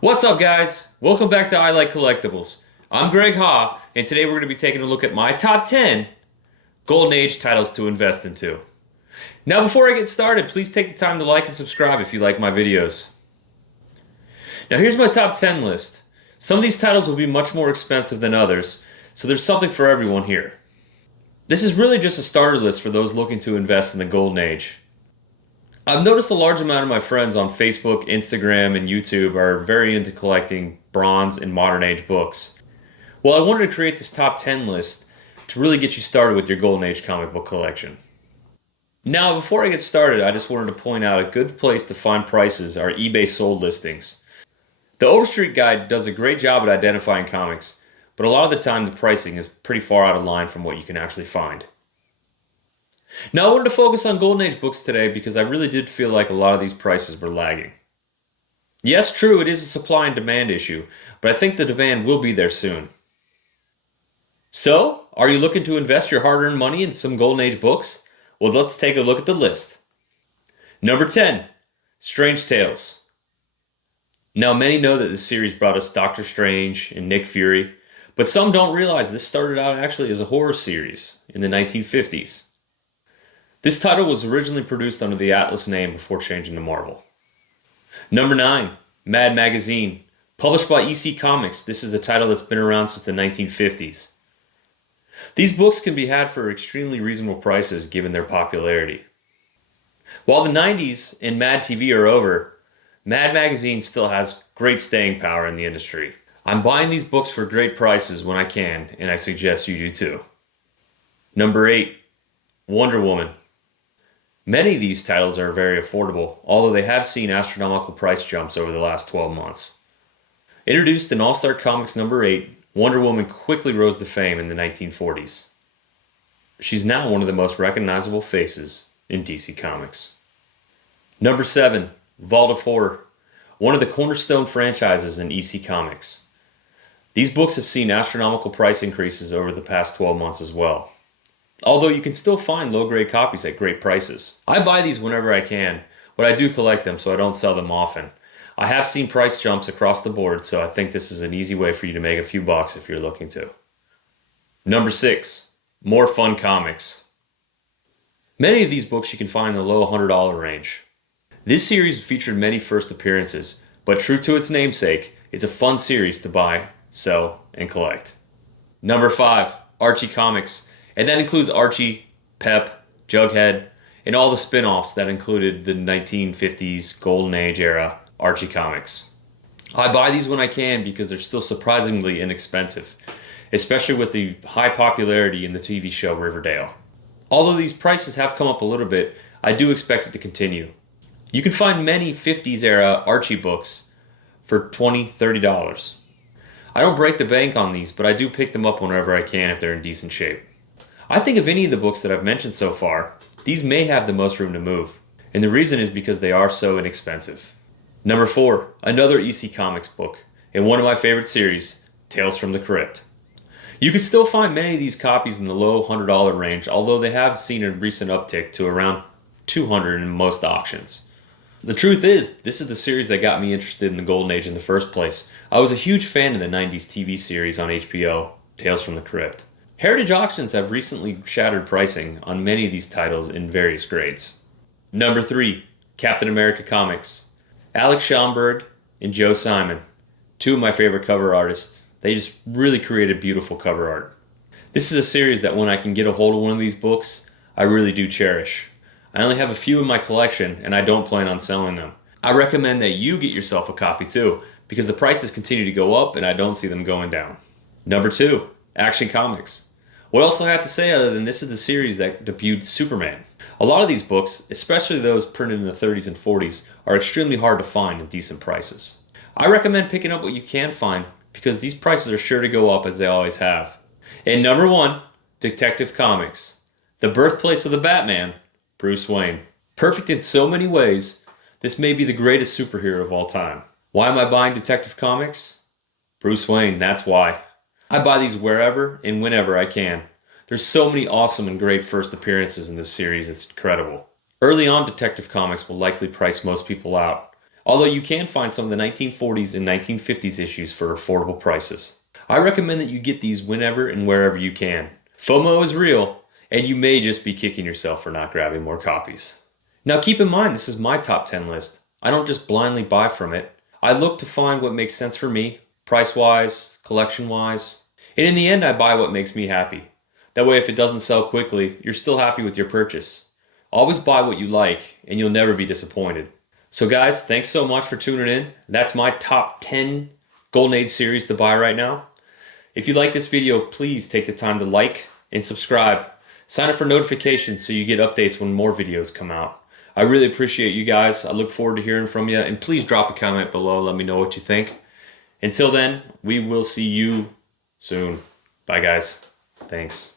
What's up, guys? Welcome back to I Like Collectibles. I'm Greg Ha, and today we're going to be taking a look at my top 10 Golden Age titles to invest into. Now, before I get started, please take the time to like and subscribe if you like my videos. Now, here's my top 10 list. Some of these titles will be much more expensive than others, so there's something for everyone here. This is really just a starter list for those looking to invest in the Golden Age. I've noticed a large amount of my friends on Facebook, Instagram, and YouTube are very into collecting Bronze and Modern Age books. Well, I wanted to create this top 10 list to really get you started with your Golden Age comic book collection. Now, before I get started, I just wanted to point out a good place to find prices are eBay sold listings. The Overstreet Guide does a great job at identifying comics, but a lot of the time the pricing is pretty far out of line from what you can actually find. Now, I wanted to focus on Golden Age books today because I really did feel like a lot of these prices were lagging. Yes, true, it is a supply and demand issue, but I think the demand will be there soon. So, are you looking to invest your hard-earned money in some Golden Age books? Well, let's take a look at the list. Number 10, Strange Tales. Now, many know that this series brought us Doctor Strange and Nick Fury, but some don't realize this started out actually as a horror series in the 1950s. This title was originally produced under the Atlas name before changing to Marvel. Number 9, Mad Magazine. Published by EC Comics, this is a title that's been around since the 1950s. These books can be had for extremely reasonable prices given their popularity. While the 90s and Mad TV are over, Mad Magazine still has great staying power in the industry. I'm buying these books for great prices when I can, and I suggest you do too. Number 8, Wonder Woman. Many of these titles are very affordable, although they have seen astronomical price jumps over the last 12 months. Introduced in All-Star Comics number 8, Wonder Woman quickly rose to fame in the 1940s. She's now one of the most recognizable faces in DC Comics. Number 7, Vault of Horror, one of the cornerstone franchises in EC Comics. These books have seen astronomical price increases over the past 12 months as well, although you can still find low-grade copies at great prices. I buy these whenever I can, but I do collect them so I don't sell them often. I have seen price jumps across the board, so I think this is an easy way for you to make a few bucks if you're looking to. Number 6, More Fun Comics. Many of these books you can find in the low $100 range. This series featured many first appearances, but true to its namesake, it's a fun series to buy, sell, and collect. Number 5, Archie Comics. And that includes Archie, Pep, Jughead, and all the spin-offs that included the 1950s Golden Age era Archie Comics. I buy these when I can because they're still surprisingly inexpensive, especially with the high popularity in the TV show Riverdale. Although these prices have come up a little bit, I do expect it to continue. You can find many 50s era Archie books for $20, $30. I don't break the bank on these, but I do pick them up whenever I can if they're in decent shape. I think of any of the books that I've mentioned so far, these may have the most room to move, and the reason is because they are so inexpensive. Number 4, another EC Comics book, and one of my favorite series, Tales from the Crypt. You can still find many of these copies in the low $100 range, although they have seen a recent uptick to around $200 in most auctions. The truth is, this is the series that got me interested in the Golden Age in the first place. I was a huge fan of the 90s TV series on HBO, Tales from the Crypt. Heritage auctions have recently shattered pricing on many of these titles in various grades. Number 3, Captain America Comics. Alex Schomburg and Joe Simon, two of my favorite cover artists. They just really created beautiful cover art. This is a series that when I can get a hold of one of these books, I really do cherish. I only have a few in my collection and I don't plan on selling them. I recommend that you get yourself a copy too, because the prices continue to go up and I don't see them going down. Number 2, Action Comics. What else do I have to say other than this is the series that debuted Superman? A lot of these books, especially those printed in the 30s and 40s, are extremely hard to find at decent prices. I recommend picking up what you can find because these prices are sure to go up as they always have. And number 1, Detective Comics. The birthplace of the Batman, Bruce Wayne. Perfect in so many ways, this may be the greatest superhero of all time. Why am I buying Detective Comics? Bruce Wayne, that's why. I buy these wherever and whenever I can. There's so many awesome and great first appearances in this series, it's incredible. Early on, Detective Comics will likely price most people out. although you can find some of the 1940s and 1950s issues for affordable prices. I recommend that you get these whenever and wherever you can. FOMO is real, and you may just be kicking yourself for not grabbing more copies. Now keep in mind, this is my top 10 list. I don't just blindly buy from it. I look to find what makes sense for me, price-wise, collection-wise. And in the end, I buy what makes me happy. That way, if it doesn't sell quickly, you're still happy with your purchase. Always buy what you like, and you'll never be disappointed. So guys, thanks so much for tuning in. That's my top 10 Golden Age series to buy right now. If you like this video, please take the time to like and subscribe. Sign up for notifications so you get updates when more videos come out. I really appreciate you guys. I look forward to hearing from you. And please drop a comment below. Let me know what you think. Until then, we will see you soon. Bye, guys. Thanks.